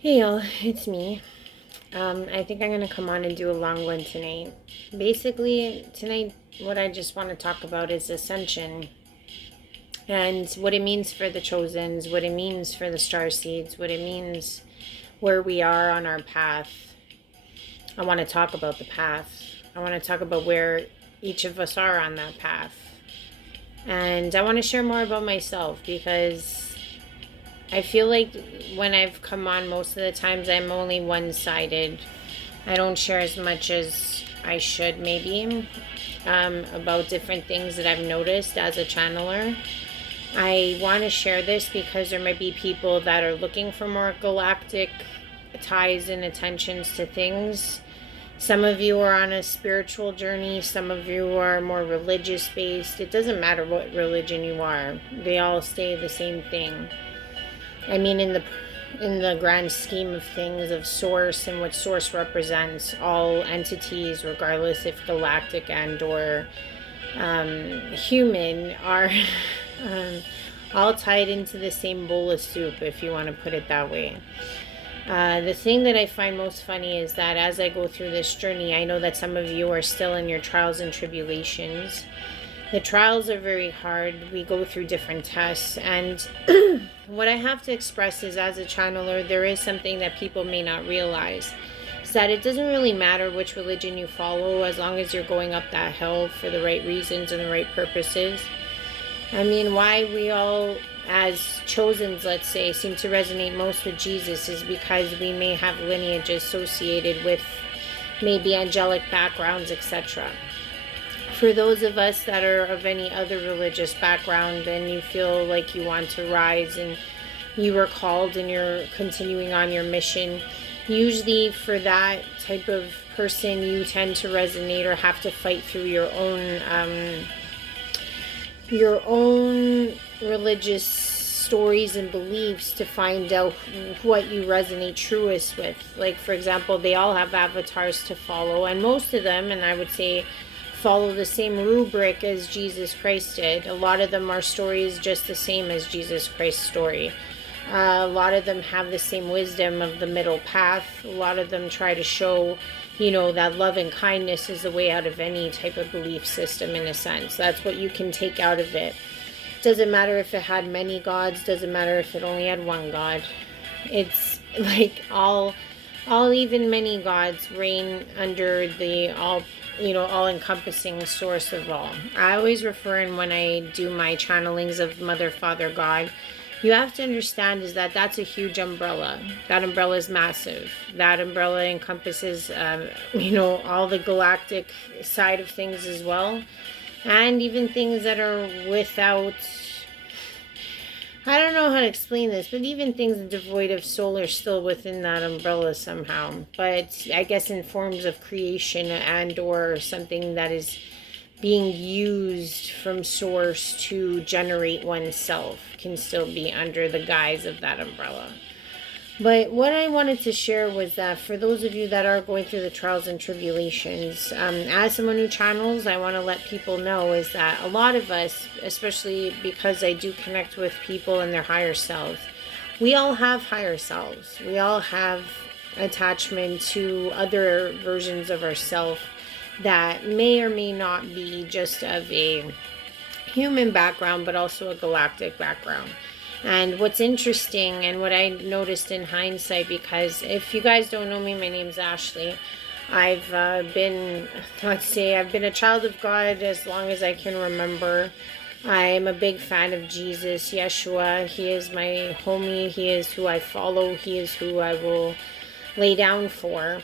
Hey y'all, it's me. I think I'm gonna come on and do a long one tonight. Basically, tonight, what I just want to talk about is Ascension and what it means for the Chosens, what it means for the Star Seeds, what it means where we are on our path. I want to talk about the path. I want to talk about where each of us are on that path. And I want to share more about myself because I feel like when I've come on, most of the times I'm only one sided. I don't share as much as I should, maybe, about different things that I've noticed as a channeler. I want to share this because there might be people that are looking for more galactic ties and attentions to things. Some of you are on a spiritual journey, some of you are more religious based. It doesn't matter what religion you are, they all say the same thing. I mean, in the grand scheme of things, of source and what source represents, all entities, regardless if galactic and or human, are all tied into the same bowl of soup, if you want to put it that way. The thing that I find most funny is that as I go through this journey, I know that some of you are still in your trials and tribulations. The trials are very hard. We go through different tests. And what I have to express is, as a channeler, there is something that people may not realize. Is that it doesn't really matter which religion you follow as long as you're going up that hill for the right reasons and the right purposes. I mean, why we all, as chosens, let's say, seem to resonate most with Jesus is because we may have lineage associated with maybe angelic backgrounds, etc. For those of us that are of any other religious background and you feel like you want to rise and you were called and you're continuing on your mission, usually for that type of person, you tend to resonate or have to fight through your own religious stories and beliefs to find out what you resonate truest with. Like, for example, they all have avatars to follow, and most of them, and I would say, follow the same rubric as Jesus Christ did. A lot of them are stories just the same as Jesus Christ's story. A lot of them have the same wisdom of the middle path. A lot of them try to show, that love and kindness is the way out of any type of belief system, in a sense. That's what you can take out of it. Doesn't matter if it had many gods, doesn't matter if it only had one god. It's like all even many gods reign under the all-encompassing source of all. I always refer, and when I do my channelings of Mother, Father, God, you have to understand is that that's a huge umbrella. That umbrella is massive. That umbrella encompasses, all the galactic side of things as well. And even things that are without, I don't know how to explain this, but even things devoid of soul are still within that umbrella somehow. But I guess in forms of creation and or something that is being used from source to generate oneself can still be under the guise of that umbrella. But what I wanted to share was that for those of you that are going through the trials and tribulations, as someone who channels, I want to let people know is that a lot of us, especially because I do connect with people and their higher selves, we all have higher selves. We all have attachment to other versions of ourselves that may or may not be just of a human background, but also a galactic background. And what's interesting and what I noticed in hindsight, because if you guys don't know me, my name's Ashley. I've been a child of God as long as I can remember. I'm a big fan of Jesus, Yeshua. He is my homie. He is who I follow. He is who I will lay down for.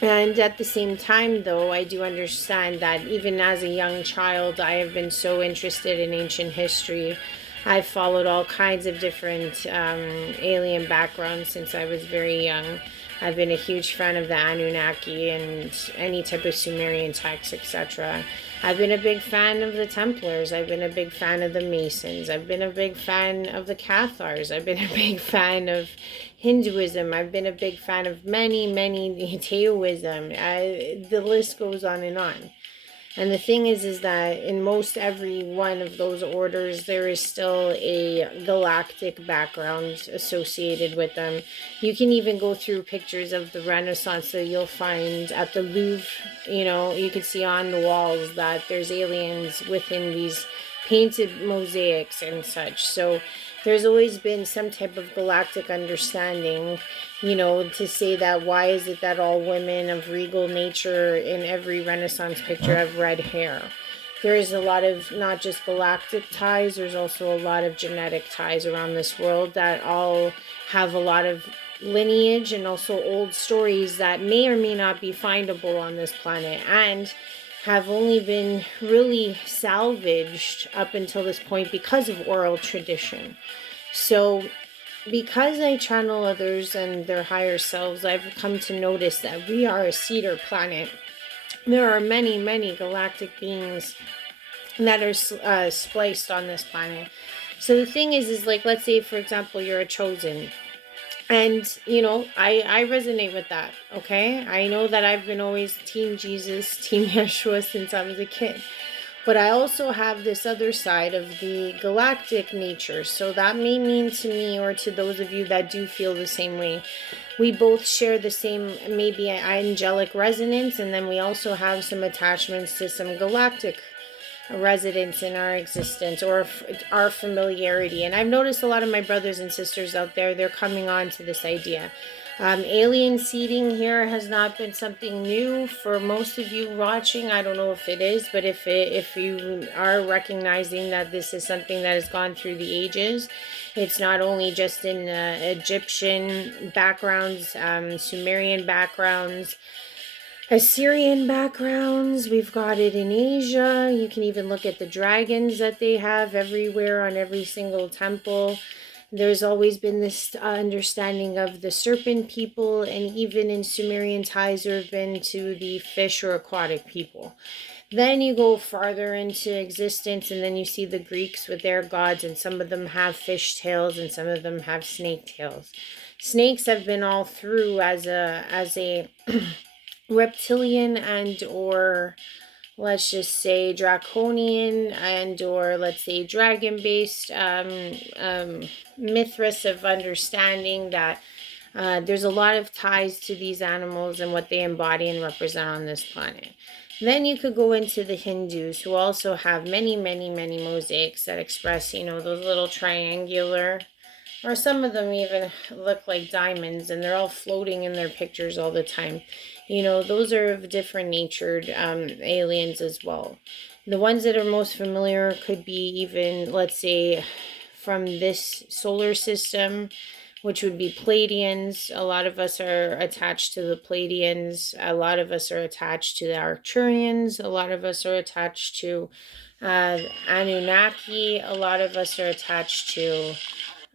And at the same time, though, I do understand that even as a young child, I have been so interested in ancient history. I've followed all kinds of different alien backgrounds since I was very young. I've been a huge fan of the Anunnaki and any type of Sumerian texts, etc. I've been a big fan of the Templars. I've been a big fan of the Masons. I've been a big fan of the Cathars. I've been a big fan of Hinduism. I've been a big fan of many Taoism. The list goes on and on. And the thing is that in most every one of those orders, there is still a galactic background associated with them. You can even go through pictures of the Renaissance that you'll find at the Louvre. You know, you can see on the walls that there's aliens within these painted mosaics and such. So there's always been some type of galactic understanding, you know, to say that why is it that all women of regal nature in every Renaissance picture have red hair? There is a lot of not just galactic ties, there's also a lot of genetic ties around this world that all have a lot of lineage and also old stories that may or may not be findable on this planet, and have only been really salvaged up until this point because of oral tradition. So because I channel others and their higher selves, I've come to notice that we are a cedar planet. There are many, many galactic beings that are spliced on this planet. So the thing is like, let's say, for example, you're a chosen. And, you know, I resonate with that, okay? I know that I've been always Team Jesus, Team Yeshua since I was a kid. But I also have this other side of the galactic nature. So that may mean to me, or to those of you that do feel the same way, we both share the same, maybe angelic resonance, and then we also have some attachments to some galactic residence in our existence, or our familiarity. And I've noticed a lot of my brothers and sisters out there, they're coming on to this idea. Alien seeding here has not been something new for most of you watching. I don't know if it is, but if you are recognizing that this is something that has gone through the ages, it's not only just in Egyptian backgrounds, Sumerian backgrounds, Assyrian backgrounds. We've got it in Asia. You can even look at the dragons that they have everywhere on every single temple. There's always been this understanding of the serpent people, and even in Sumerian ties there have been to the fish or aquatic people. Then you go farther into existence, and then you see the Greeks with their gods, and some of them have fish tails and some of them have snake tails. Snakes have been all through as a reptilian and or let's just say draconian and or let's say dragon based mythos of understanding that there's a lot of ties to these animals and what they embody and represent on this planet. Then you could go into the Hindus, who also have many, many, many mosaics that express, you know, those little triangular, or some of them even look like diamonds, and they're all floating in their pictures all the time. You know, those are of different natured aliens as well. The ones that are most familiar could be even, let's say, from this solar system, which would be Pleiadians. A lot of us are attached to the Pleiadians. A lot of us are attached to the Arcturians. A lot of us are attached to Anunnaki. A lot of us are attached to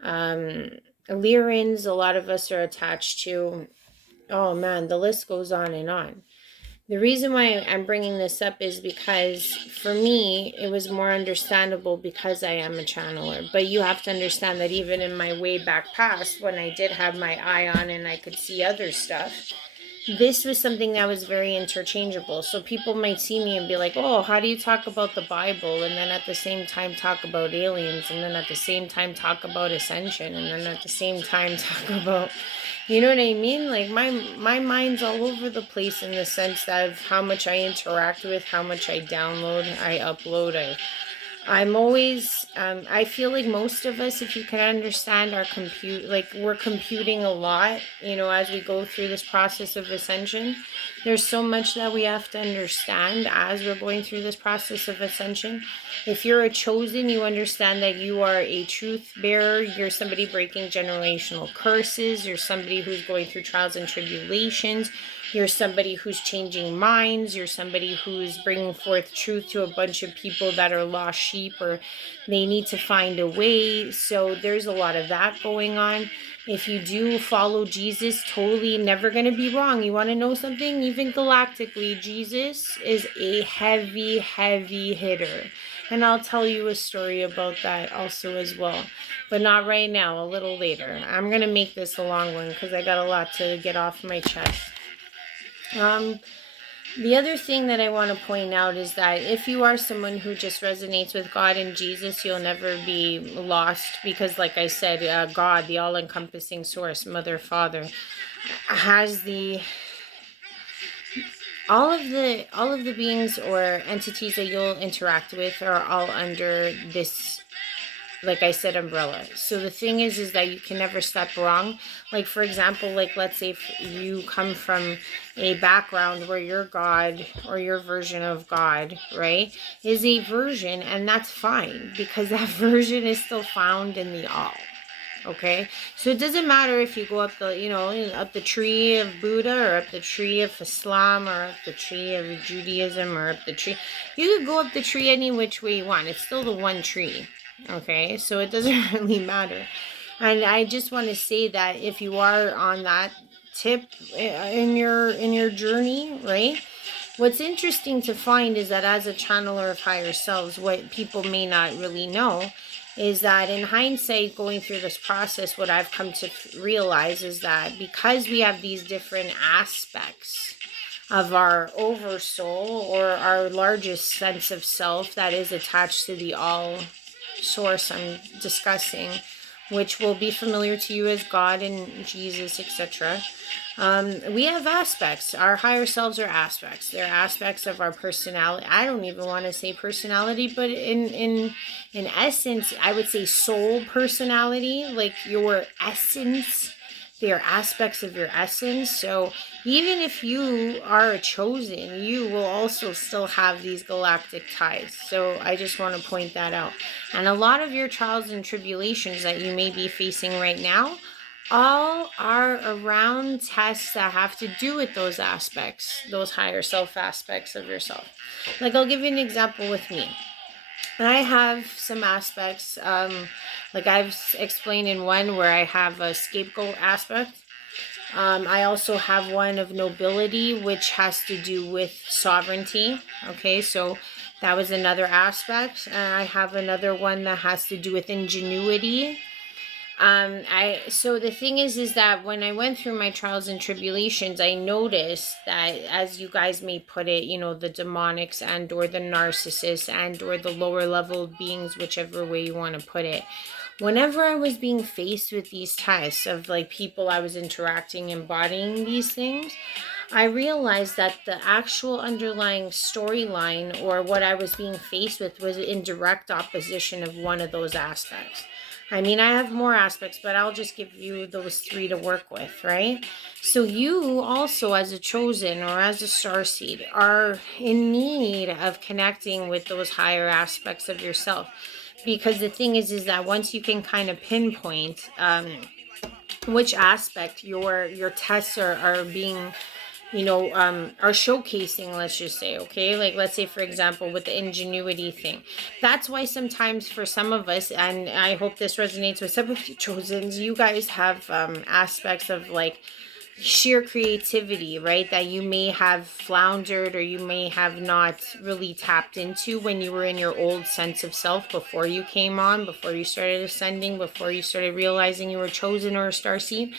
Lyrians. A lot of us are attached to, oh man, the list goes on and on. The reason why I'm bringing this up is because for me, it was more understandable because I am a channeler. But you have to understand that even in my way back past, when I did have my eye on and I could see other stuff, this was something that was very interchangeable. So people might see me and be like, oh, how do you talk about the Bible and then at the same time talk about aliens, and then at the same time talk about Ascension, and then at the same time talk about, you know what I mean? Like my mind's all over the place in the sense of how much I interact with, how much I download, I upload, I'm always, I feel like most of us, if you can understand our we're computing a lot, you know, as we go through this process of ascension. There's so much that we have to understand as we're going through this process of ascension. If you're a chosen, you understand that you are a truth bearer. You're somebody breaking generational curses. You're somebody who's going through trials and tribulations. You're somebody who's changing minds. You're somebody who's bringing forth truth to a bunch of people that are lost sheep, or they need to find a way. So there's a lot of that going on. If you do follow Jesus, totally never going to be wrong. You want to know something? Even galactically, Jesus is a heavy, heavy hitter. And I'll tell you a story about that also as well. But not right now, a little later. I'm going to make this a long one because I got a lot to get off my chest. The other thing that I want to point out is that if you are someone who just resonates with God and Jesus, you'll never be lost, because like I said, God, the all-encompassing source, mother, father, has the all of the beings or entities that you'll interact with are all under this, like I said, umbrella. So the thing is that you can never step wrong. Like, for example, like, let's say if you come from a background where your God or your version of God, right, is a version, and that's fine, because that version is still found in the all. Okay, so it doesn't matter if you go up the, up the tree of Buddha, or up the tree of Islam, or up the tree of Judaism, or up the tree. You could go up the tree any which way you want. It's still the one tree. Okay, so it doesn't really matter. And I just want to say that if you are on that tip in your journey, right? What's interesting to find is that as a channeler of higher selves, what people may not really know is that in hindsight, going through this process, what I've come to realize is that because we have these different aspects of our oversoul, or our largest sense of self that is attached to the all source I'm discussing, which will be familiar to you as God and Jesus, etc. We have aspects. Our higher selves are aspects. They're aspects of our personality. I don't even want to say personality, but in essence, I would say soul personality, like your essence. They are aspects of your essence. So even if you are a chosen, you will also still have these galactic ties. So I just want to point that out. And a lot of your trials and tribulations that you may be facing right now all are around tests that have to do with those aspects, those higher self aspects of yourself. Like, I'll give you an example with me. I have some aspects, like I've explained in one where I have a scapegoat aspect. I also have one of nobility, which has to do with sovereignty. Okay, so that was another aspect. And I have another one that has to do with ingenuity. So the thing is that when I went through my trials and tribulations, I noticed that, as you guys may put it, the demonics and or the narcissists and or the lower level beings, whichever way you want to put it. Whenever I was being faced with these tests of like people I was interacting, embodying these things, I realized that the actual underlying storyline or what I was being faced with was in direct opposition of one of those aspects. I mean, I have more aspects, but I'll just give you those three to work with, right? So you also, as a chosen or as a starseed, are in need of connecting with those higher aspects of yourself. Because the thing is that once you can kind of pinpoint which aspect your tests are being are showcasing, let's just say, okay, like let's say for example with the ingenuity thing, that's why sometimes for some of us, and I hope this resonates with some of you chosens, you guys have aspects of like sheer creativity, right, that you may have floundered or you may have not really tapped into when you were in your old sense of self before you came on, before you started ascending, before you started realizing you were chosen or a starseed.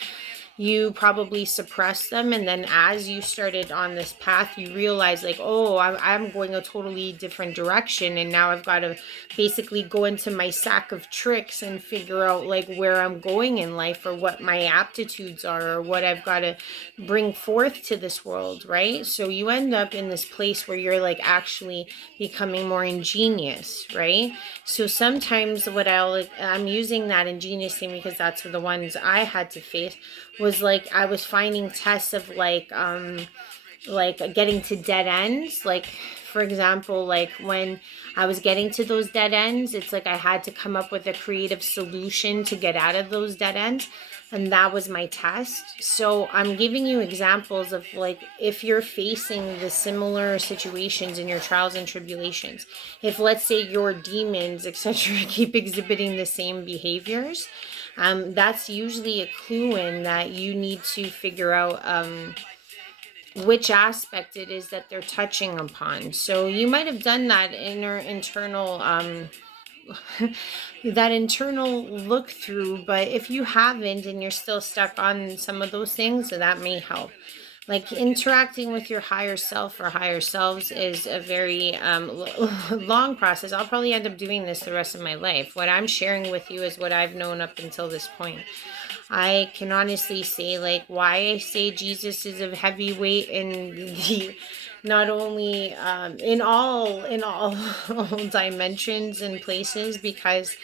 You probably suppressed them, and then as you started on this path you realize like, oh, I'm going a totally different direction, and now I've got to basically go into my sack of tricks and figure out like where I'm going in life, or what my aptitudes are, or what I've got to bring forth to this world, right? So you end up in this place where you're like actually becoming more ingenious, right? So sometimes what I'm using that ingenious thing because that's the ones I had to face, was like I was finding tests of like getting to dead ends. Like, for example, like when I was getting to those dead ends, it's like I had to come up with a creative solution to get out of those dead ends. And that was my test. So I'm giving you examples of like, if you're facing the similar situations in your trials and tribulations, if let's say your demons, etc., keep exhibiting the same behaviors, that's usually a clue in that you need to figure out which aspect it is that they're touching upon. So you might have done that internal that internal look through, but if you haven't and you're still stuck on some of those things, so that may help. Like interacting with your higher self or higher selves is a very long process. I'll probably end up doing this the rest of my life. What I'm sharing with you is what I've known up until this point. I can honestly say, like, why I say Jesus is a heavyweight in the not only in all dimensions and places, because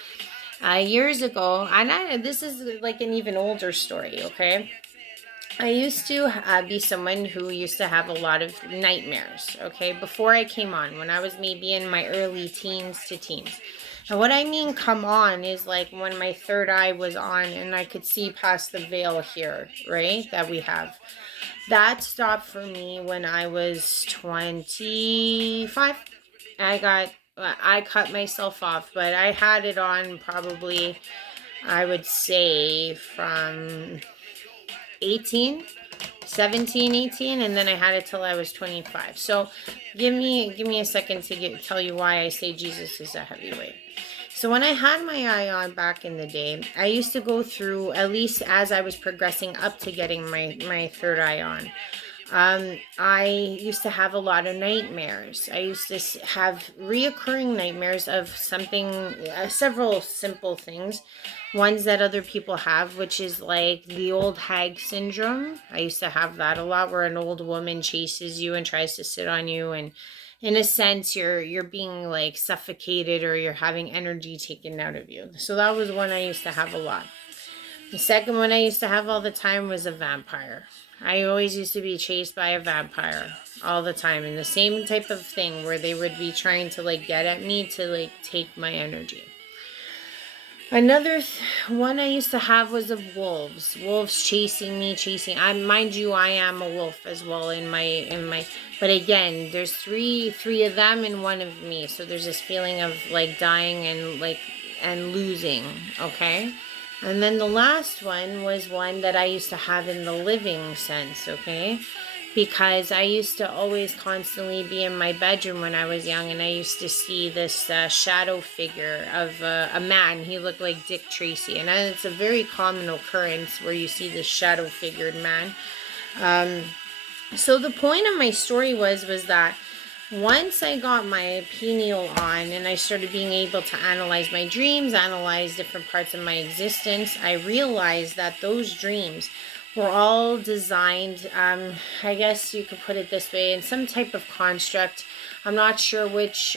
years ago, and this is like an even older story, okay? I used to be someone who used to have a lot of nightmares, okay, before I came on, when I was maybe in my early teens to teens. And what I mean come on is like when my third eye was on and I could see past the veil here, right, that we have. That stopped for me when I was 25. I cut myself off, but I had it on probably, I would say, from 18, 17, 18, and then I had it till I was 25. So give me a second to tell you why I say Jesus is a heavyweight. So when I had my eye on back in the day, I used to go through, at least as I was progressing up to getting my third eye on, I used to have a lot of nightmares. I used to have reoccurring nightmares of something, several simple things, ones that other people have, which is like the old hag syndrome. I used to have that a lot, where an old woman chases you and tries to sit on you, and in a sense you're being like suffocated, or you're having energy taken out of you. So that was one I used to have a lot. The second one I used to have all the time was a vampire. I always used to be chased by a vampire all the time, and the same type of thing, where they would be trying to like get at me to like take my energy. Another one I used to have was of wolves. Wolves chasing me, chasing. Mind you, I am a wolf as well in my. But again, there's three of them and one of me. So there's this feeling of like dying and losing. Okay. And then the last one was one that I used to have in the living sense, okay? Because I used to always constantly be in my bedroom when I was young, and I used to see this shadow figure of a man. He looked like Dick Tracy, and it's a very common occurrence where you see this shadow-figured man. So the point of my story was that once I got my pineal on and I started being able to analyze my dreams, analyze different parts of my existence, I realized that those dreams were all designed, I guess you could put it this way, in some type of construct. I'm not sure which.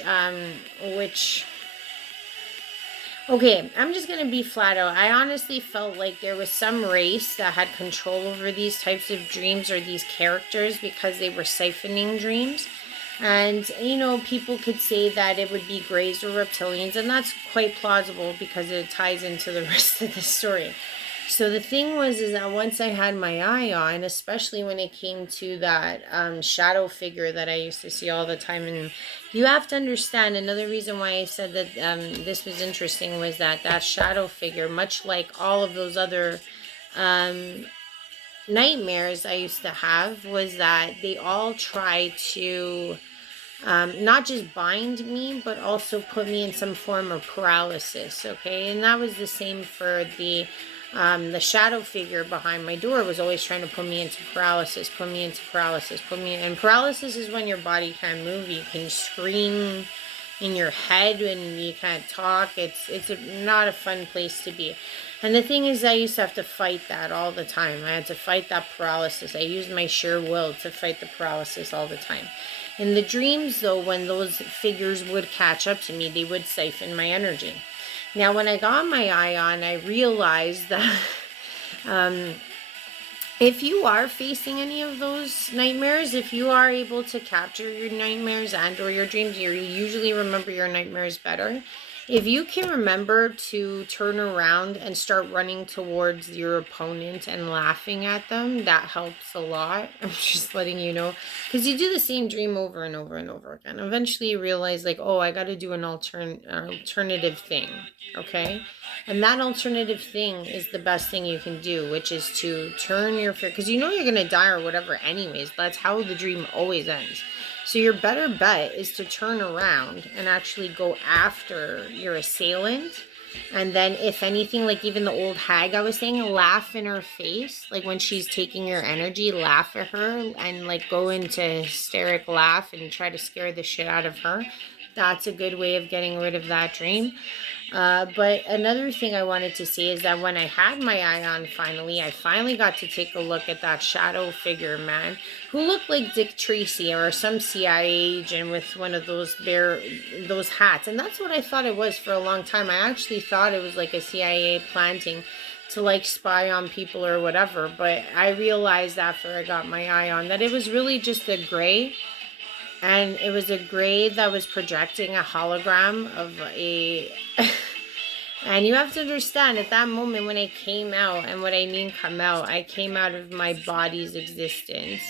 Okay, I'm just going to be flat out. I honestly felt like there was some race that had control over these types of dreams or these characters, because they were siphoning dreams. And, you know, people could say that it would be Greys or reptilians, and that's quite plausible because it ties into the rest of the story. So the thing is that once I had my eye on, especially when it came to that shadow figure that I used to see all the time, and you have to understand, another reason why I said that this was interesting was that shadow figure, much like all of those other nightmares I used to have, was that they all try to not just bind me, but also put me in some form of paralysis, okay? And that was the same for the shadow figure behind my door was always trying to put me into paralysis, and paralysis is when your body can't move. You can scream in your head and you can't talk. It's not a fun place to be. And the thing is, I used to have to fight that all the time. I had to fight that paralysis. I used my sheer will to fight the paralysis all the time. In the dreams, though, when those figures would catch up to me, they would siphon my energy. Now, when I got my eye on, I realized that if you are facing any of those nightmares, if you are able to capture your nightmares and or your dreams, you usually remember your nightmares better. If you can remember to turn around and start running towards your opponent and laughing at them, that helps a lot. I'm just letting you know. Because you do the same dream over and over and over again. Eventually you realize, like, oh, I got to do an alternative thing, okay? And that alternative thing is the best thing you can do, which is to turn your fear. Because you know you're going to die or whatever anyways. That's how the dream always ends. So your better bet is to turn around and actually go after your assailant And then if anything, like even the old hag I was saying, laugh in her face. Like when she's taking your energy, laugh at her and like go into hysteric laugh and try to scare the shit out of her. That's a good way of getting rid of that dream. But another thing I wanted to say is that when I had my eye on finally, I finally got to take a look at that shadow figure, man, who looked like Dick Tracy or some CIA agent with one of those those hats. And that's what I thought it was for a long time. I actually thought it was like a CIA planting to like spy on people or whatever. But I realized after I got my eye on that it was really just a gray. And it was a gray that was projecting a hologram of a... And you have to understand, at that moment when I came out, and what I mean come out, I came out of my body's existence.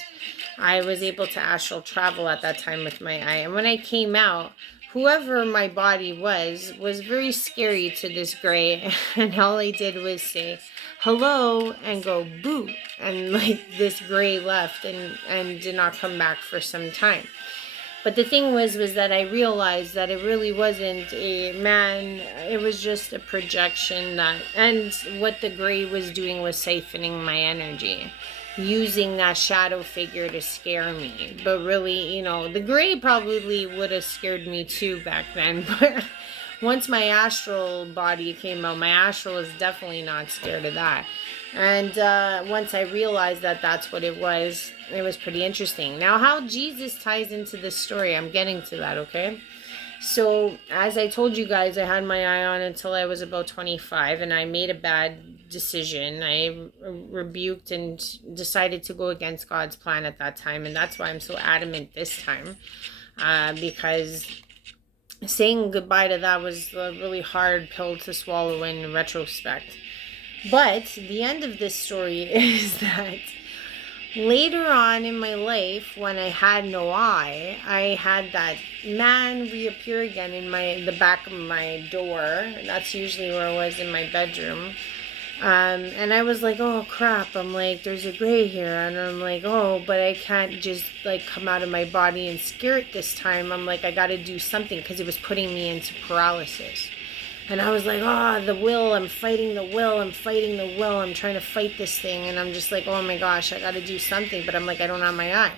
I was able to astral travel at that time with my eye. And when I came out, whoever my body was very scary to this gray. And all I did was say, hello, and go boo. And like this gray left and did not come back for some time. But the thing was that I realized that it really wasn't a man. It was just a projection that, and what the gray was doing was siphoning my energy, using that shadow figure to scare me. But really, you know, the gray probably would have scared me too back then. But once my astral body came out, my astral is definitely not scared of that. And once I realized that that's what it was pretty interesting. Now, how Jesus ties into this story, I'm getting to that, okay? So, as I told you guys, I had my eye on until I was about 25, and I made a bad decision. I rebuked and decided to go against God's plan at that time, and that's why I'm so adamant this time, because saying goodbye to that was a really hard pill to swallow in retrospect. But the end of this story is that later on in my life, when I had no eye, I had that man reappear again in the back of my door. That's usually where I was, in my bedroom. And I was like, oh crap, I'm like, there's a gray here. And I'm like, oh, but I can't just like come out of my body and scare it this time. I'm like, I got to do something, because it was putting me into paralysis. And I was like, the will, I'm fighting the will, I'm trying to fight this thing. And I'm just like, oh my gosh, I got to do something. But I'm like, I don't have my eye.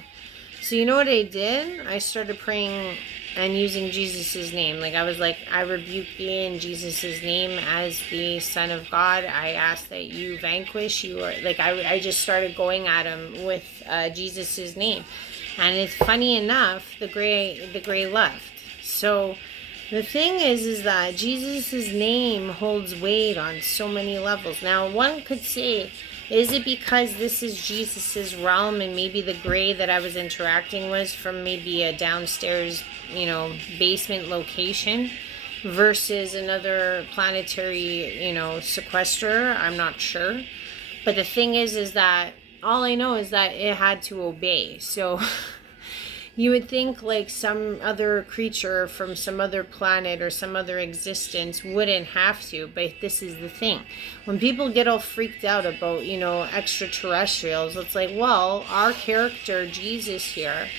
So you know what I did? I started praying and using Jesus's name. Like I was like, I rebuke you in Jesus's name as the Son of God. I ask that you vanquish you. Or like I just started going at him with Jesus's name. And it's funny enough, the gray left. So the thing is that Jesus' name holds weight on so many levels. Now, one could say, is it because this is Jesus' realm and maybe the gray that I was interacting with from maybe a downstairs, basement location versus another planetary, sequester? I'm not sure. But the thing is that all I know is that it had to obey. So... You would think like some other creature from some other planet or some other existence wouldn't have to, but this is the thing. When people get all freaked out about, extraterrestrials, it's like, well, our character, Jesus here,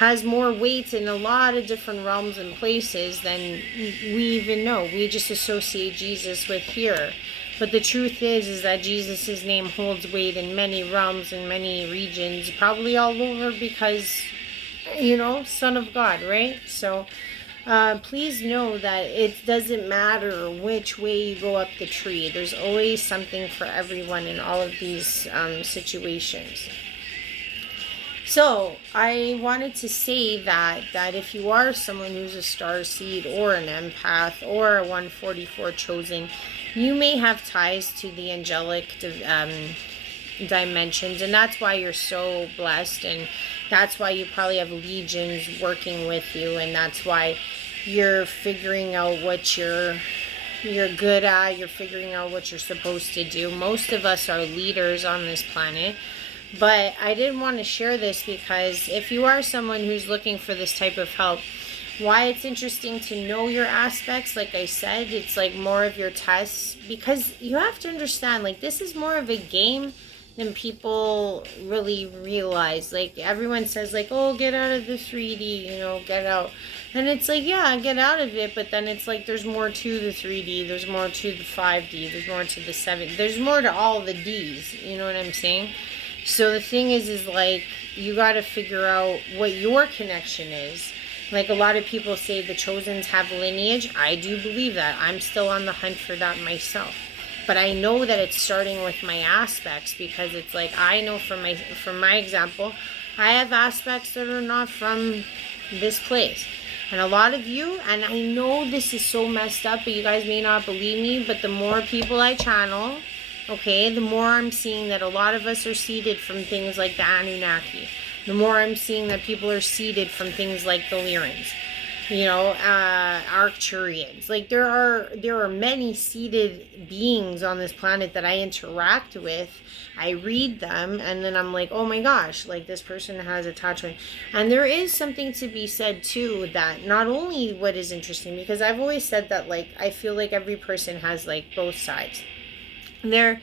has more weight in a lot of different realms and places than we even know. We just associate Jesus with here. But the truth is that Jesus' name holds weight in many realms and many regions, probably all over, because... Son of God, right? So please know that it doesn't matter which way you go up the tree. There's always something for everyone in all of these situations. So I wanted to say that if you are someone who's a starseed or an empath or a 144 chosen, you may have ties to the angelic dimensions, and that's why you're so blessed, and that's why you probably have legions working with you, and that's why you're figuring out what you're good at, you're figuring out what you're supposed to do. Most of us are leaders on this planet, but I didn't want to share this because if you are someone who's looking for this type of help, why it's interesting to know your aspects, like I said, it's like more of your tests, because you have to understand, like, this is more of a game than people really realize. Like, everyone says, like, oh, get out of the 3D, you know, get out. And it's like, yeah, get out of it, but then it's like there's more to the 3D, there's more to the 5D, there's more to the 7, there's more to all the Ds, you know what I'm saying? So the thing is like, you got to figure out what your connection is. Like, a lot of people say the Chosens have lineage. I do believe that. I'm still on the hunt for that myself. But I know that it's starting with my aspects, because it's like, I know from my example, I have aspects that are not from this place. And a lot of you, and I know this is so messed up, but you guys may not believe me, but the more people I channel, okay, the more I'm seeing that a lot of us are seeded from things like the Anunnaki. The more I'm seeing that people are seeded from things like the Lyrans, you know, Arcturians. Like, there are many seeded beings on this planet that I interact with. I read them, and then I'm like, oh my gosh, like, this person has attachment. And there is something to be said too, that not only what is interesting, because I've always said that, like, I feel like every person has, like, both sides. I've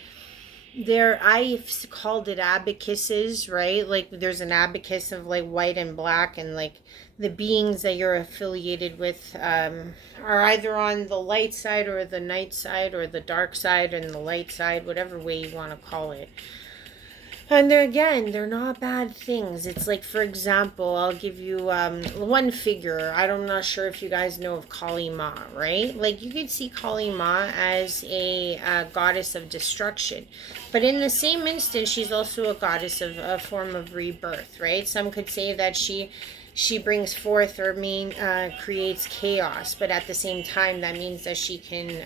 called it abacuses, right? Like, there's an abacus of, like, white and black, and, like, the beings that you're affiliated with are either on the light side or the night side, or the dark side and the light side, whatever way you want to call it. And they're not bad things. It's like, for example, I'll give you one figure. I'm not sure if you guys know of Kali Ma, right? Like, you could see Kali Ma as a goddess of destruction. But in the same instance, she's also a goddess of a form of rebirth, right? Some could say that she brings forth, or creates chaos, but at the same time, that means that she can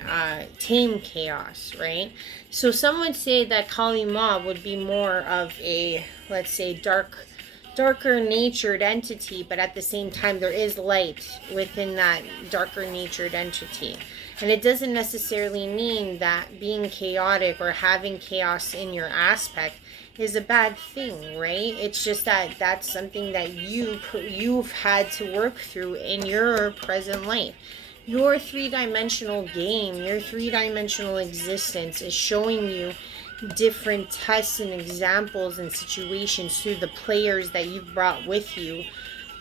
tame chaos, right? So some would say that Kali Ma would be more of a, let's say, darker natured entity, but at the same time, there is light within that darker natured entity. And it doesn't necessarily mean that being chaotic or having chaos in your aspect is a bad thing, right? It's just that that's something that you've had to work through in your present life. Your three-dimensional game, your three-dimensional existence is showing you different tests and examples and situations through the players that you've brought with you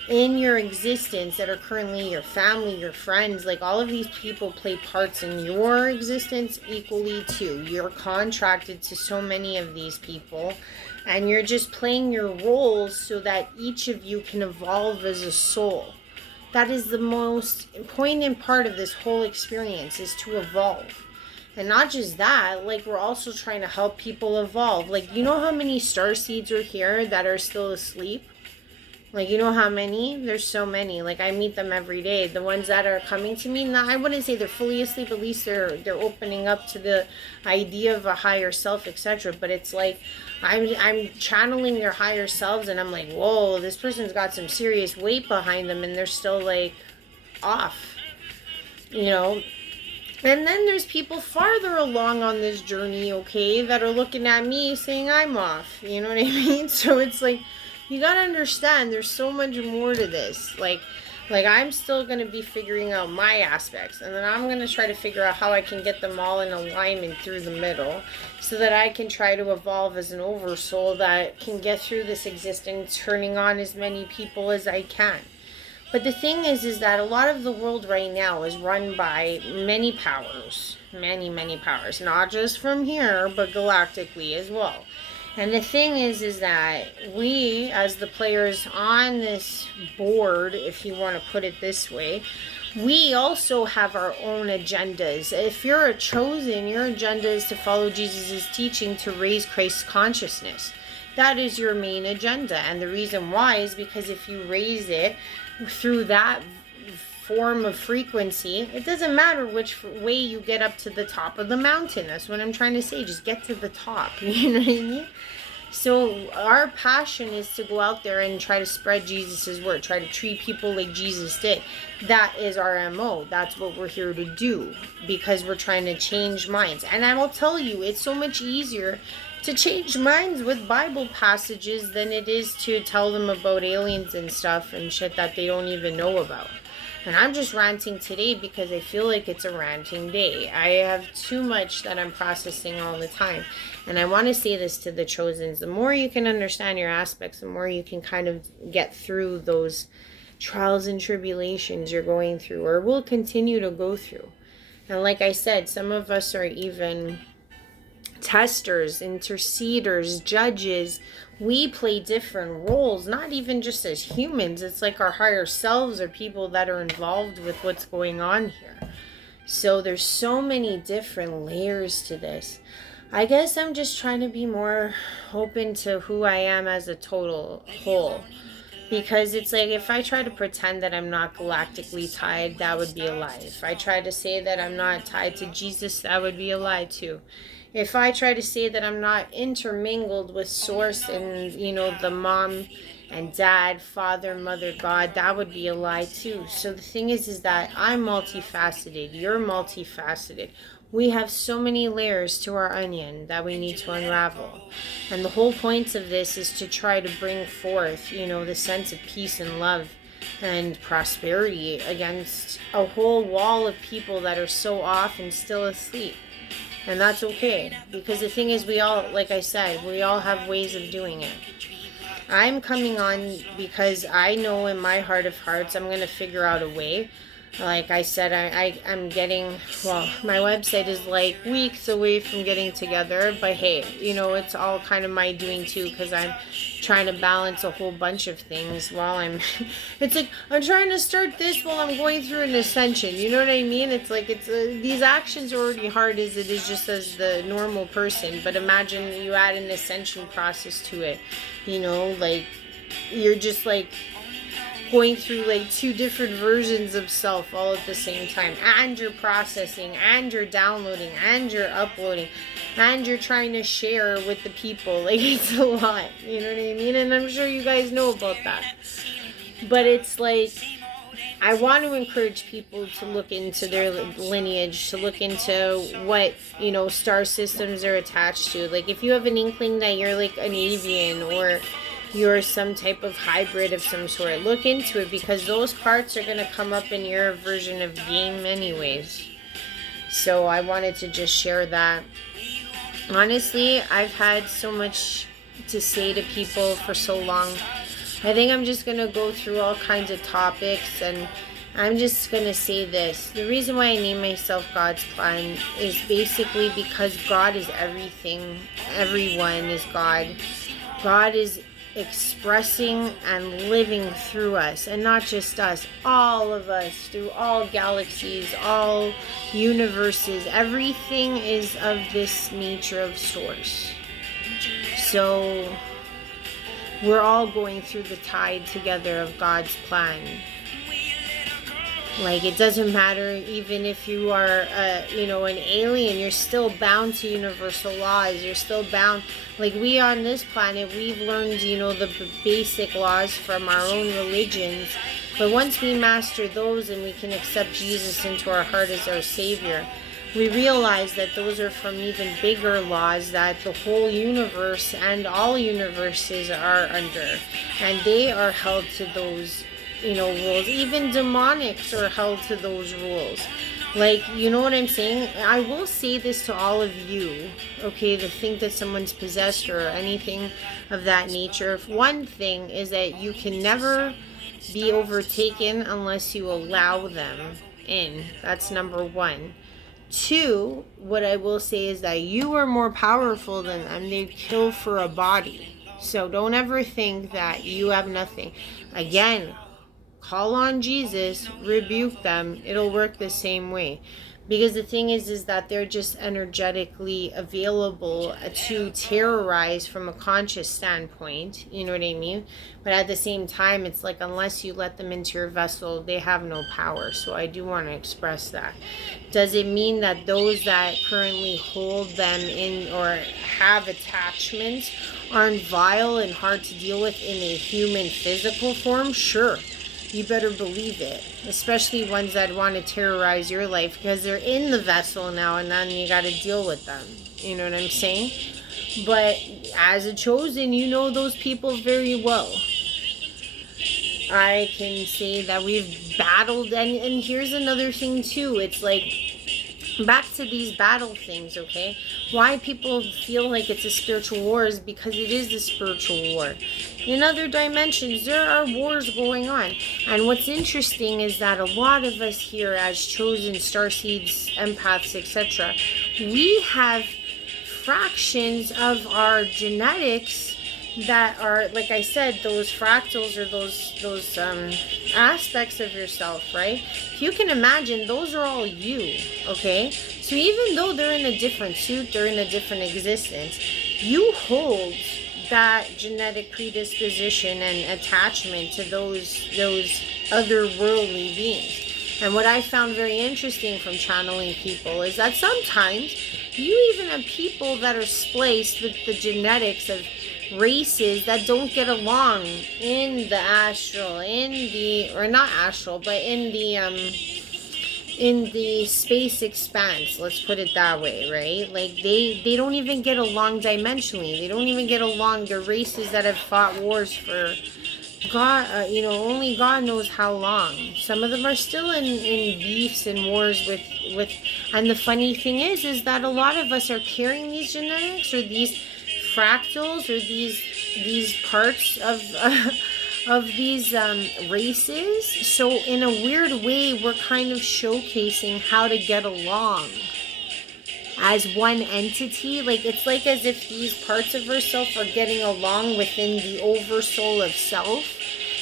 in your existence, that are currently your family, your friends. Like, all of these people play parts in your existence equally too. You're contracted to so many of these people, and you're just playing your roles so that each of you can evolve as a soul. That is the most poignant part of this whole experience, is to evolve. And not just that, like, we're also trying to help people evolve. Like, you know how many star seeds are here that are still asleep? Like, you know how many? There's so many. Like, I meet them every day. The ones that are coming to me, now, I wouldn't say they're fully asleep. At least they're opening up to the idea of a higher self, etc. But it's like, I'm channeling their higher selves, and I'm like, whoa, this person's got some serious weight behind them, and they're still, like, off, you know. And then there's people farther along on this journey, okay, that are looking at me saying I'm off. You know what I mean? So it's like, you gotta understand, there's so much more to this. Like I'm still gonna be figuring out my aspects, and then I'm gonna try to figure out how I can get them all in alignment through the middle, so that I can try to evolve as an oversoul that can get through this existence, turning on as many people as I can. But the thing is that a lot of the world right now is run by many powers, many powers, not just from here, but galactically as well. And the thing is that we, as the players on this board, if you want to put it this way, we also have our own agendas. If you're a chosen, your agenda is to follow Jesus' teaching to raise Christ's consciousness. That is your main agenda. And the reason why is because if you raise it through that form of frequency, it doesn't matter which way you get up to the top of the mountain. That's what I'm trying to say. Just get to the top. You know what I mean? So our passion is to go out there and try to spread Jesus's word, try to treat people like Jesus did. That is our MO. That's what we're here to do, because we're trying to change minds. And I will tell you, it's so much easier to change minds with Bible passages than it is to tell them about aliens and stuff and shit that they don't even know about. And I'm just ranting today because I feel like it's a ranting day. I have too much that I'm processing all the time. And I want to say this to the chosens. The more you can understand your aspects, the more you can kind of get through those trials and tribulations you're going through or will continue to go through. And like I said, some of us are even testers, interceders, judges. We play different roles, not even just as humans. It's like our higher selves are people that are involved with what's going on here. So there's so many different layers to this. I guess I'm just trying to be more open to who I am as a total whole. Because it's like, if I try to pretend that I'm not galactically tied, that would be a lie. If I try to say that I'm not tied to Jesus, that would be a lie too. If I try to say that I'm not intermingled with Source and, the mom and dad, father, mother, God, that would be a lie too. So the thing is that I'm multifaceted. You're multifaceted. We have so many layers to our onion that we need to unravel. And the whole point of this is to try to bring forth, the sense of peace and love and prosperity against a whole wall of people that are so off and still asleep. And that's okay. Because the thing is, we all, like I said, we all have ways of doing it. I'm coming on because I know in my heart of hearts I'm going to figure out a way. Like I said, I'm getting, my website is like weeks away from getting together, but hey, it's all kind of my doing too, because I'm trying to balance a whole bunch of things while it's like, I'm trying to start this while I'm going through an ascension, you know what I mean? It's like, these actions are already hard as it is just as the normal person, but imagine you add an ascension process to it, like, you're just like, going through like two different versions of self all at the same time, and you're processing, and you're downloading, and you're uploading, and you're trying to share with the people. Like, it's a lot, you know what I mean? And I'm sure you guys know about that, but it's like, I want to encourage people to look into their lineage, to look into what, star systems are attached to. Like, if you have an inkling that you're like an avian, or you're some type of hybrid of some sort, look into it, because those parts are going to come up in your version of game anyways. So I wanted to just share that. Honestly, I've had so much to say to people for so long. I think I'm just going to go through all kinds of topics, and I'm just going to say this. The reason why I name myself God's Plan is basically because God is everything. Everyone is God. God is expressing and living through us, and not just us, all of us, through all galaxies, all universes. Everything is of this nature of Source. So we're all going through the tide together of God's plan. Like, it doesn't matter, even if you are, an alien, you're still bound to universal laws. You're still bound. Like, we on this planet, we've learned, the basic laws from our own religions. But once we master those and we can accept Jesus into our heart as our Savior, we realize that those are from even bigger laws that the whole universe and all universes are under. And they are held to those rules. Even demonics are held to those rules. Like, you know what I'm saying? I will say this to all of you, okay, to think that someone's possessed or anything of that nature. One thing is that you can never be overtaken unless you allow them in. That's number one. Two, what I will say is that you are more powerful than them. They kill for a body. So don't ever think that you have nothing. Again, call on Jesus, rebuke them. It'll work the same way. Because the thing is that they're just energetically available to terrorize from a conscious standpoint. You know what I mean? But at the same time, it's like, unless you let them into your vessel, they have no power. So I do want to express that. Does it mean that those that currently hold them in or have attachments aren't vile and hard to deal with in a human physical form? Sure. You better believe it, especially ones that want to terrorize your life, because they're in the vessel now, and then you got to deal with them. You know what I'm saying? But as a chosen, you know those people very well. I can say that we've battled, and here's another thing too. It's like, back to these battle things, okay? Why people feel like it's a spiritual war is because it is a spiritual war. In other dimensions, there are wars going on. And what's interesting is that a lot of us here, as chosen starseeds, empaths, etc., we have fractions of our genetics that are, like I said, those fractals, or those aspects of yourself, right? If you can imagine, those are all you, okay? So even though they're in a different suit, they're in a different existence, you hold that genetic predisposition and attachment to those otherworldly beings. And what I found very interesting from channeling people is that sometimes you even have people that are spliced with the genetics of races that don't get along in the astral, or not astral, but in the space expanse, let's put it that way, right? Like they don't even get along dimensionally. They don't even get along. They're races that have fought wars for God, only God knows how long. Some of them are still in beefs and wars with, and the funny thing is that a lot of us are carrying these genetics, or these fractals, or these parts of these races. So in a weird way, we're kind of showcasing how to get along as one entity. Like, it's like as if these parts of herself are getting along within the oversoul of self.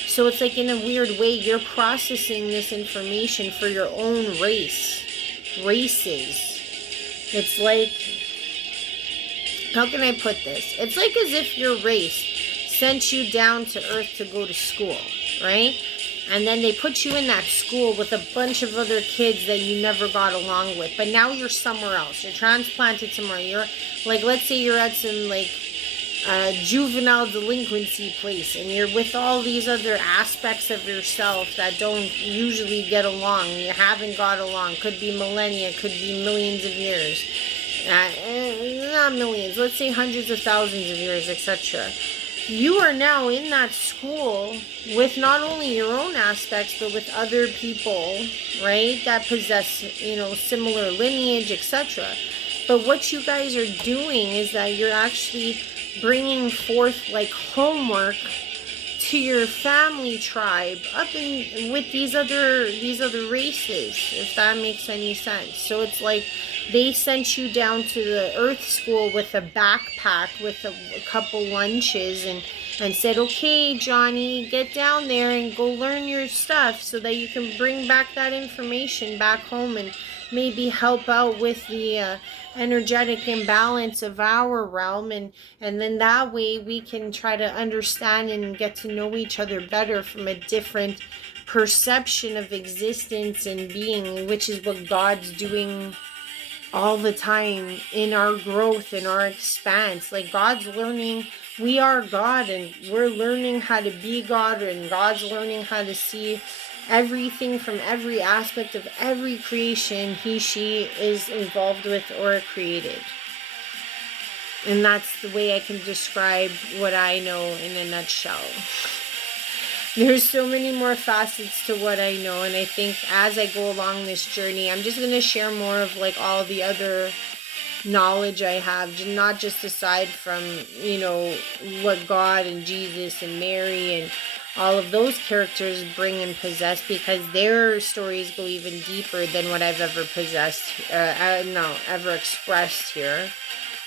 So it's like, in a weird way, you're processing this information for your own races. It's like, how can I put this? It's like as if your race sent you down to Earth to go to school, right? And then they put you in that school with a bunch of other kids that you never got along with. But now you're somewhere else. You're transplanted somewhere. You're, like, let's say you're at some, like, juvenile delinquency place, and you're with all these other aspects of yourself that don't usually get along. You haven't got along. Could be millennia, could be millions of years. Not millions, let's say hundreds of thousands of years, etc. You are now in that school with not only your own aspects, but with other people, right, that possess, similar lineage, etc. But what you guys are doing is that you're actually bringing forth, like, homework to your family tribe up in with these other races, if that makes any sense. So it's like they sent you down to the Earth school with a backpack with a couple lunches, and said, okay, Johnny, get down there and go learn your stuff so that you can bring back that information back home and maybe help out with the energetic imbalance of our realm, and then that way we can try to understand and get to know each other better from a different perception of existence and being, which is what God's doing all the time in our growth, in our expanse. Like, God's learning, we are God, and we're learning how to be God, and God's learning how to see everything from every aspect of every creation she is involved with or created. And that's the way I can describe what I know in a nutshell. There's so many more facets to what I know, and I think as I go along this journey, I'm just going to share more of, like, all the other knowledge I have, not just aside from, what God and Jesus and Mary and all of those characters bring and possess, because their stories go even deeper than what I've ever ever expressed here.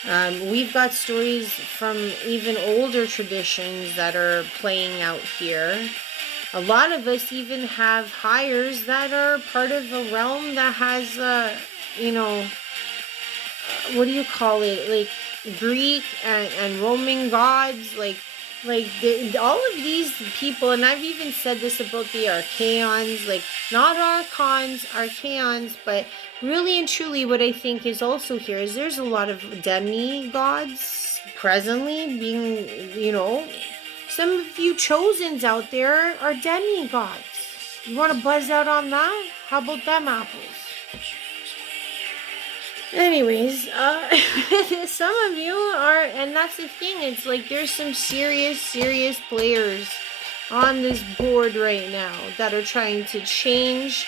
We've got stories from even older traditions that are playing out here. A lot of us even have hires that are part of a realm that has, what do you call it? Like Greek and Roman gods, all of these people, and I've even said this about the archaons, like, not archons, archaons, but really and truly what I think is also here is there's a lot of demigods presently being, some of you chosens out there are demigods. You want to buzz out on that? How about them apples? Anyways, some of you are, and that's the thing, it's like there's some serious players on this board right now that are trying to change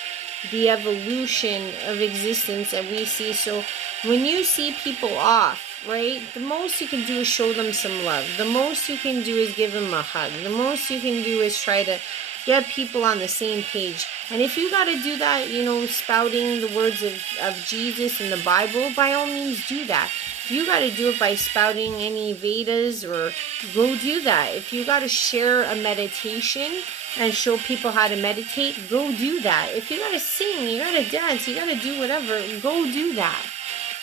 the evolution of existence that we see. So when you see people off, right, the most you can do is show them some love. The most you can do is give them a hug. The most you can do is try to get people on the same page. And if you got to do that, you know, spouting the words of Jesus and the Bible, by all means do that. If you got to do it by spouting any Vedas, or go do that. If you got to share a meditation and show people how to meditate, go do that. If you got to sing, you got to dance, you got to do whatever, go do that.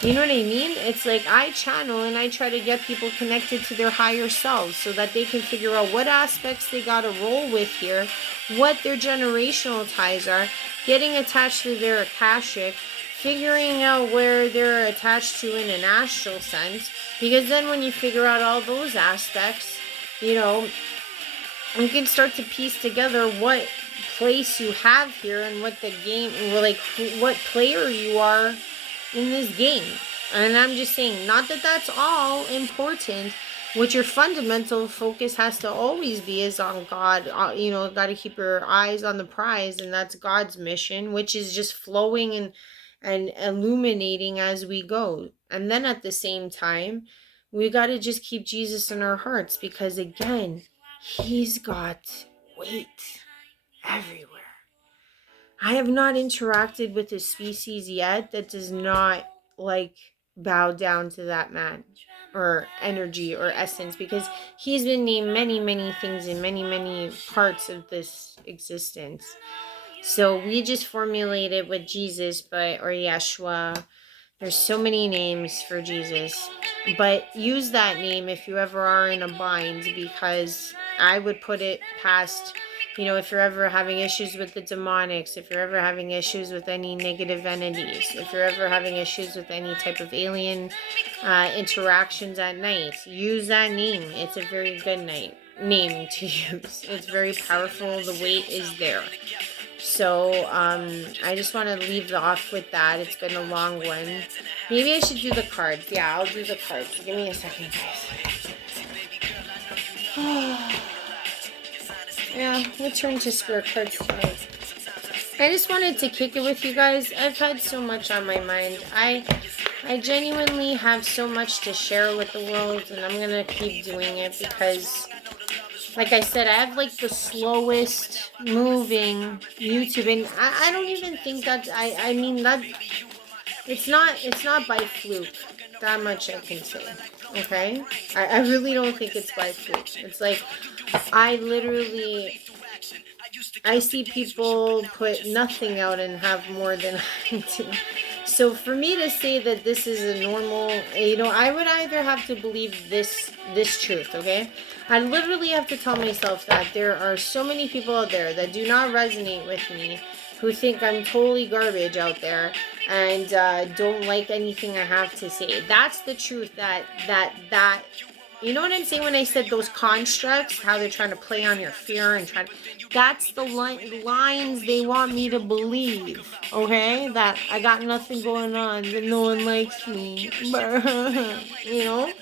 You know what I mean? It's like I channel and I try to get people connected to their higher selves so that they can figure out what aspects they got to roll with here, what their generational ties are, getting attached to their Akashic, figuring out where they're attached to in an astral sense, because then when you figure out all those aspects, you know, you can start to piece together what place you have here and what the game, like what player you are in this game. And I'm just saying, not that that's all important. What your fundamental focus has to always be is on God. You know, got to keep your eyes on the prize, and that's God's mission, which is just flowing and illuminating as we go. And then at the same time, we got to just keep Jesus in our hearts, because again, he's got weight everywhere. I have not interacted with a species yet that does not like bow down to that man or energy or essence, because he's been named many, many things in many, many parts of this existence. So we just formulated with Jesus, or Yeshua. There's so many names for Jesus, but use that name if you ever are in a bind, because I would put it past, you know, if you're ever having issues with the demonics, if you're ever having issues with any negative entities, if you're ever having issues with any type of alien interactions at night, use that name. It's a very good name to use. It's very powerful. The weight is there. So I just want to leave off with that. It's been a long one. Maybe I should do the cards. Yeah, I'll do the cards. Give me a second, guys. Yeah, we'll turn to spirit cards tonight. I just wanted to kick it with you guys. I've had so much on my mind. I genuinely have so much to share with the world, and I'm going to keep doing it because, like I said, I have like the slowest moving YouTube, and I don't even think that, I mean that it's not by fluke. That much I can say. Okay? I really don't think it's by fluke. It's like I see people put nothing out and have more than I do. So for me to say that this is a normal, you know, I would either have to believe this truth, okay? I literally have to tell myself that there are so many people out there that do not resonate with me, who think I'm totally garbage out there, and don't like anything I have to say. That's the truth. That you know what I'm saying when I said those constructs, how they're trying to play on your fear and trying to, that's the lines they want me to believe, okay? That I got nothing going on, that no one likes me, you know?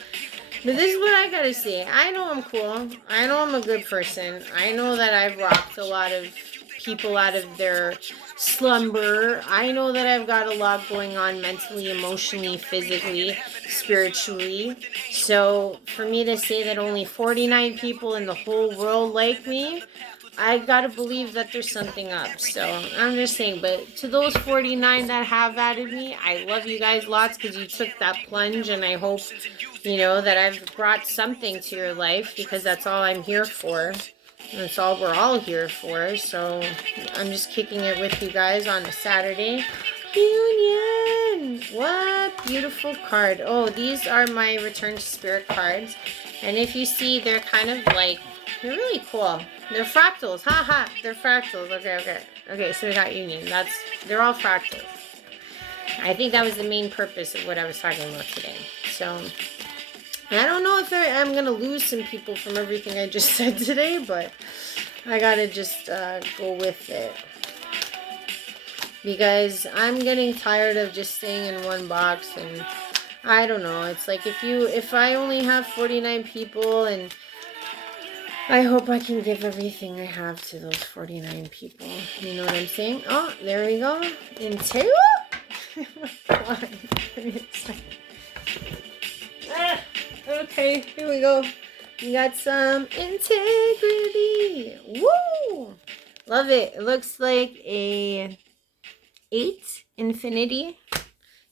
But this is what I gotta say. I know I'm cool. I know I'm a good person. I know that I've rocked a lot of people out of their slumber. I know that I've got a lot going on mentally, emotionally, physically, spiritually. So for me to say that only 49 people in the whole world like me, I gotta believe that there's something up. So I'm just saying, but to those 49 that have added me, I love you guys lots, because you took that plunge, and I hope, you know, that I've brought something to your life, because that's all I'm here for. That's all we're all here for. So I'm just kicking it with you guys on a Saturday. Union! What beautiful card. Oh, these are my Return to Spirit cards. And if you see, they're kind of like, they're really cool. They're fractals. Haha, they're fractals. Okay, so we got Union. They're all fractals. I think that was the main purpose of what I was talking about today. So I don't know if I'm going to lose some people from everything I just said today, but I got to just go with it. Because I'm getting tired of just staying in one box, and I don't know. It's like if I only have 49 people, and I hope I can give everything I have to those 49 people. You know what I'm saying? Oh, there we go. Into. Okay, here we go. We got some integrity. Woo! Love it. It looks like a 8 infinity.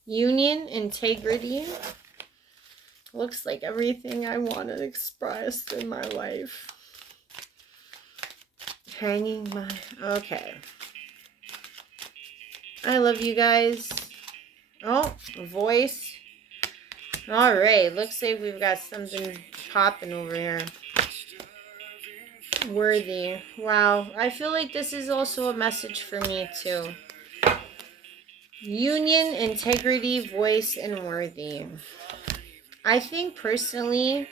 Union, integrity. Looks like everything I want to express in my life. Hanging my... Okay. I love you guys. Oh, voice. Alright, looks like we've got something popping over here. Worthy. Wow, I feel like this is also a message for me too. Union, integrity, voice, and worthy. I think personally,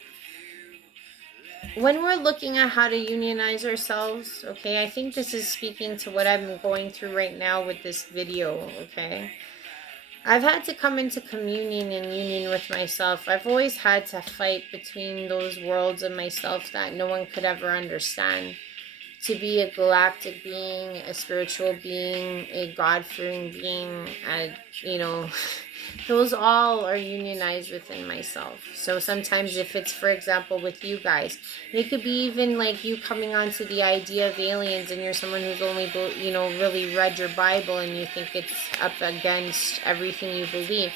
when we're looking at how to unionize ourselves, okay, I think this is speaking to what I'm going through right now with this video, okay? I've had to come into communion and union with myself. I've always had to fight between those worlds of myself that no one could ever understand. To be a galactic being, a spiritual being, a God-fearing being, those all are unionized within myself. So sometimes if it's, for example, with you guys, it could be even like you coming onto the idea of aliens and you're someone who's only, really read your Bible and you think it's up against everything you believe.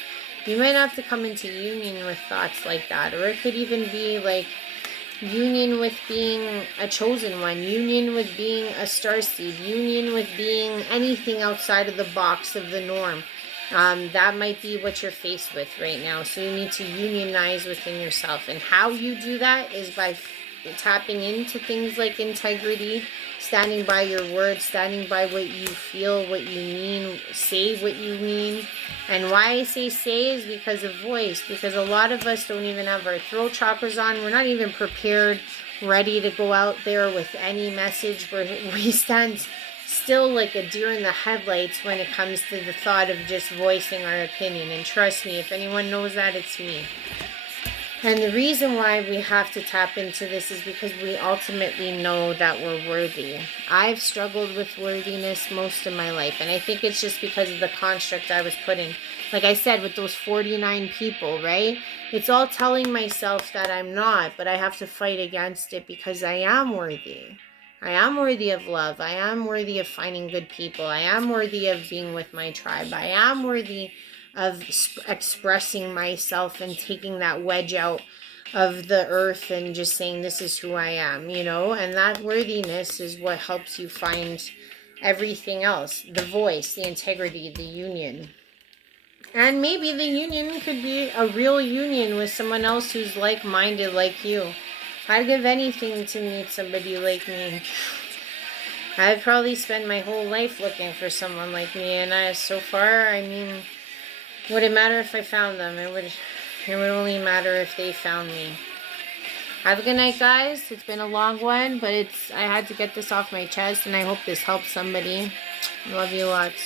You might have to come into union with thoughts like that. Or it could even be like union with being a chosen one, union with being a starseed, union with being anything outside of the box of the norm. That might be what you're faced with right now. So you need to unionize within yourself. And how you do that is by tapping into things like integrity, standing by your words, standing by what you feel, what you mean, say what you mean. And why I say is because of voice. Because a lot of us don't even have our throat chakras on. We're not even prepared, ready to go out there with any message. We stand still like a deer in the headlights when it comes to the thought of just voicing our opinion. And trust me, if anyone knows that, it's me. And the reason why we have to tap into this is because we ultimately know that we're worthy. I've struggled with worthiness most of my life, and I think it's just because of the construct I was put in. Like I said, with those 49 people, right? It's all telling myself that I'm not, but I have to fight against it because I am worthy. I am worthy of love. I am worthy of finding good people. I am worthy of being with my tribe. I am worthy of expressing myself and taking that wedge out of the earth and just saying this is who I am, and that worthiness is what helps you find everything else, the voice, the integrity, the union. And maybe the union could be a real union with someone else who's like-minded like you. I'd give anything to meet somebody like me. I'd probably spend my whole life looking for someone like me, and so far, would it matter if I found them? It would only matter if they found me. Have a good night, guys. It's been a long one, but I had to get this off my chest, and I hope this helps somebody. Love you lots.